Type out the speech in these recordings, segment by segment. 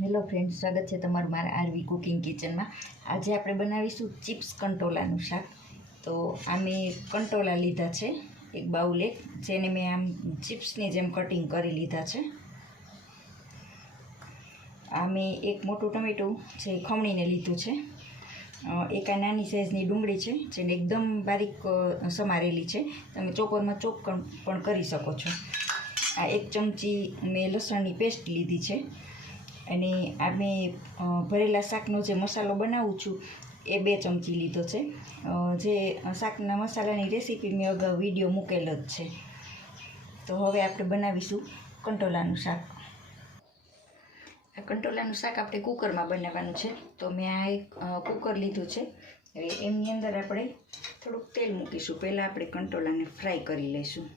Hello friends, સ્વાગત છે તમારું મારા આરવી કુકિંગ કિચનમાં. આજે આપણે બનાવીશું ચિપ્સ કંટોલાનું શાક. તો આ મેં કંટોલા લીધા છે, એક બાઉલ જેને મેં આમ ચિપ્સની જેમ કટિંગ કરી લીધા છે. આ મેં એક મોટું ટમેટું જે ખમણીને લીધું છે. એક આ નાની સાઇઝની ડુંગળી છે જેને એકદમ બારીક સમારેલી છે, તમે ચોપરમાં ચોપ પણ કરી શકો છો. આ 1 ચમચી મેં લસણની પેસ્ટ લીધી છે. અને આ મેં ભરેલા શાકનો જે મસાલો બનાવું છું એ 2 ચમચી લીધો છે. જે શાકના મસાલાની રેસીપી મેં અગાઉ વિડીયો મૂકેલ જ છે. તો હવે આપણે બનાવીશું કંટોલાનું શાક. આ કંટોલાનું શાક આપણે કુકરમાં બનાવવાનું છે. તો મેં આ એક કુકર લીધું છે. હવે એમની અંદર આપણે થોડુંક તેલ મૂકીશું. પહેલાં આપણે કંટોલાને ફ્રાય કરી લઈશું.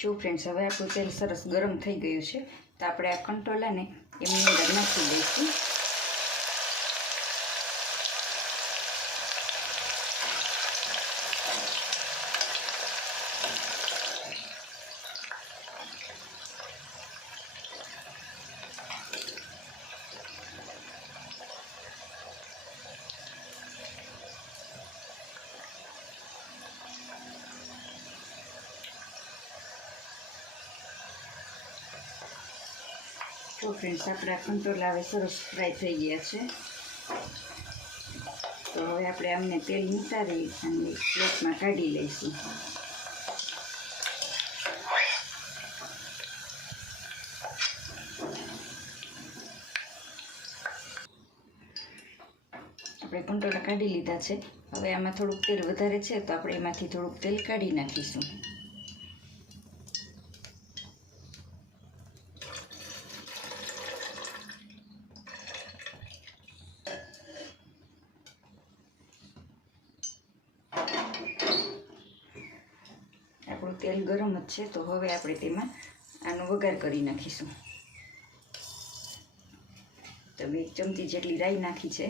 જો ફ્રેન્ડ્સ, હવે આપણું તેલ સરસ ગરમ થઈ ગયું છે. તો આપણે આ કંટોલાને એમની અંદર નાખી દઈશું. તો ફ્રેન્ડ્સ, આપણા કંટોલા હવે સરસ ફ્રાય થઈ ગયા છે. તો હવે આપણે આમને તેલ નિતારી અને પ્લેટમાં કાઢી લઈશું. આપણે કંટોલા કાઢી લીધા છે. હવે આમાં થોડુંક તેલ વધારે છે તો આપણે એમાંથી થોડુંક તેલ કાઢી નાખીશું. આપણું તેલ ગરમ જ છે. તો હવે આપણે તેમાં આનો વઘાર કરી નાખીશું. તો મેં 1 ચમચી જેટલી રાઈ નાખી છે.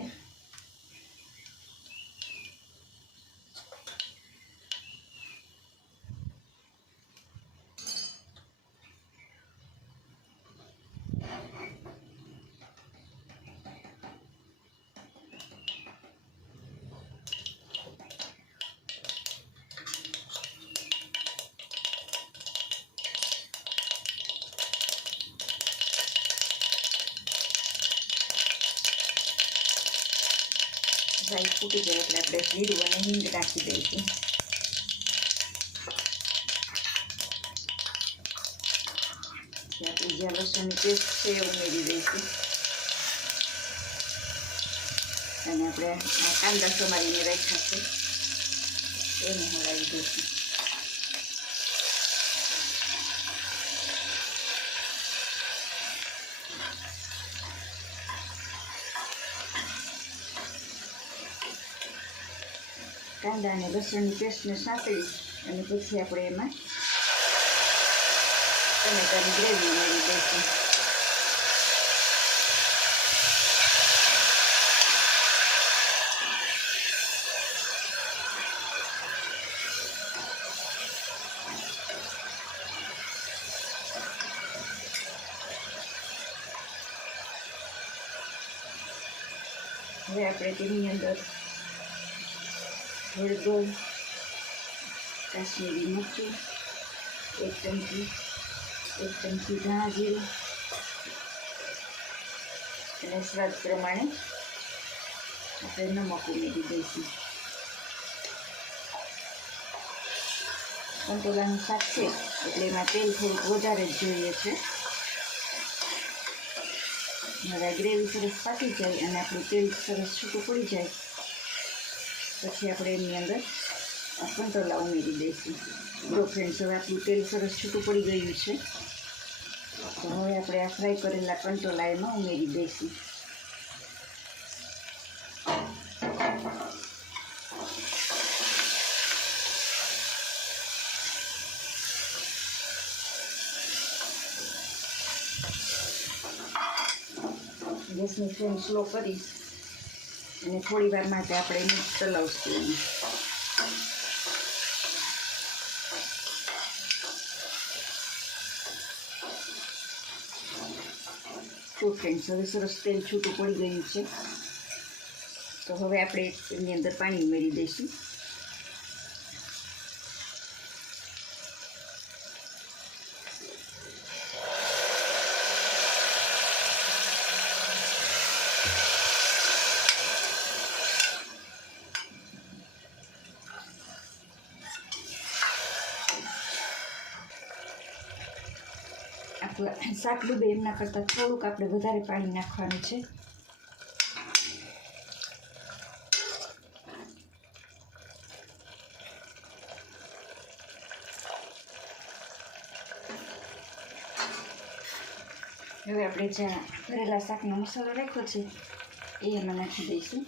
રાઈ ફૂટી જાય એટલે આપણે જીરું અને હિંગ નાખી દઈશું. આપણી જ્યાં લસણની પેસ્ટ છે એ ઉમેરી દઈશું. અને આપણે કાંદા સમારીને રાખ્યા છે એને હલાવી દઈશું. કાંદા અને લસણની પેસ્ટને સાંતળી અને પછી આપણે એમાં ટમેટાની ગ્રેવી ઉમેરી દઈશું. હવે આપણે તેની અંદર હળદર, કાશ્મીરી મરચું 1 ચમચી, 1 ચમચી ધાણા જીરું અને સ્વાદ પ્રમાણે આપણે નમક ઉમેરી દઈશું. કંટોલાનું શાક છે એટલે એમાં તેલ થોડુંક વધારે જ જોઈએ છે. હવે ગ્રેવી સરસ પાકી જાય અને આપણું તેલ સરસ છૂટું પડી જાય પછી આપણે એની અંદર કંટોલા ઉમેરી દઈશું. જો ફ્રેન્ડ્સ, હવે આપણું તેલ સરસ છૂટું પડી ગયું છે. તો હવે આપણે આ ફ્રાય કરેલા કંટોલા એમાં ઉમેરી દઈશું. ગેસની ફ્લેમ સ્લો કરી અને થોડી વાર માટે આપણે એને ચલાવશું. તો ફ્રેન્ડ્સ, હવે સરસ તેલ છૂટું પડી ગયું છે. તો હવે આપણે એની અંદર પાણી ઉમેરી દઈશું. શાક ડૂબે એમના કરતાં થોડુંક આપણે વધારે પાણી નાખવાનું છે. હવે આપણે જ્યાં ભરેલા શાકનો મસાલો રાખ્યો છે એ એમાં નાખી દઈશું.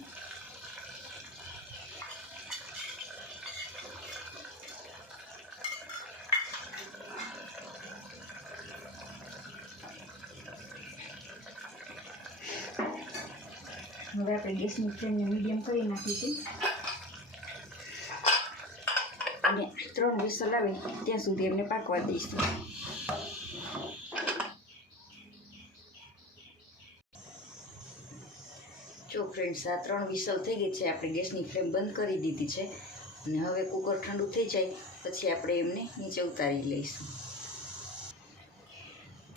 હવે આપણે ગેસની ફ્લેમને મીડિયમ કરી નાખીશું અને 3 વિસલ આવે ત્યાં સુધી એમને પાકવા દઈશું. જો ફ્રેન્ડ્સ, આ 3 વિસલ થઈ ગઈ છે. આપણે ગેસની ફ્લેમ બંધ કરી દીધી છે અને હવે કુકર ઠંડુ થઈ જાય પછી આપણે એમને નીચે ઉતારી લઈશું.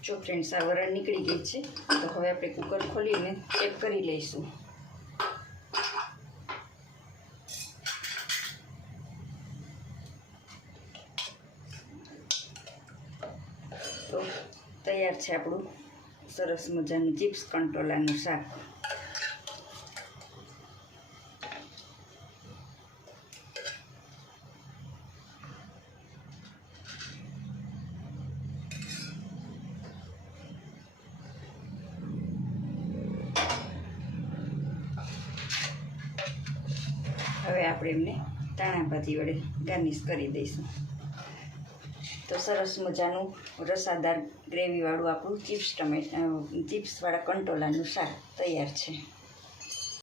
જો ફ્રેન્ડ્સ, આ વરાળ નીકળી ગઈ છે. તો હવે આપણે કુકર ખોલીને ચેક કરી લઈશું. તો તૈયાર છે આપણું સરસ મજાનું ચિપ્સ કંટોલાનું શાક. હવે આપણે એમને ધાણાભાજી વડે ગાર્નિશ કરી દઈશું. તો સરસ મજાનું રસાદાર ગ્રેવીવાળું આપણું ચિપ્સવાળા કંટોલાનું શાક તૈયાર છે.